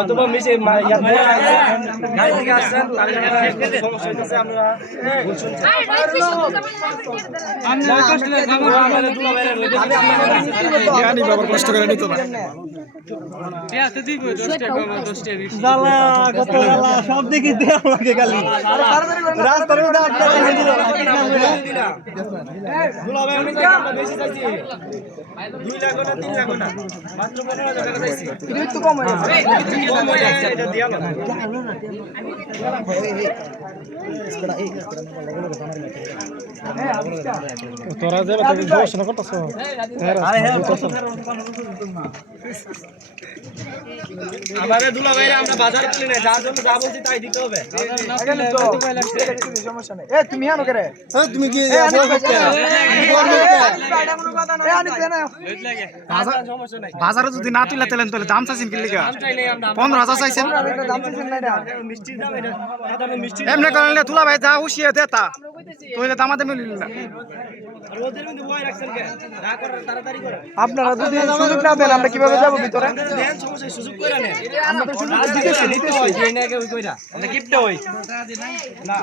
অথবা মিশে ইয়া গাড়ি থেকে আসছেন সমস্যা আমরা বাবার কষ্ট করে নিত জ্বালা সব দিকে দেওয়া লাগে খালি রাস্তার মধ্যে দিল। হয়ে। তোরা যে তাকে গবেষণা করতেছ আমাদের দুলাভাইরা আমরা বাজারে তুলি না, যার জন্য যা বলছি তাই দিতে হবে। বাজারে যদি না তুলে তাহলে দাম চাইছেন কি লিগা? পনেরো হাজার চাইছেন? এমনি করেন তুলা ভাই যা তাহলে না তাড়াতাড়ি করেন। আপনারা যদি সুযোগ না দেন আমরা কীভাবে যাব ভিতরে? দেন, সমস্যা নেই, দিব। না।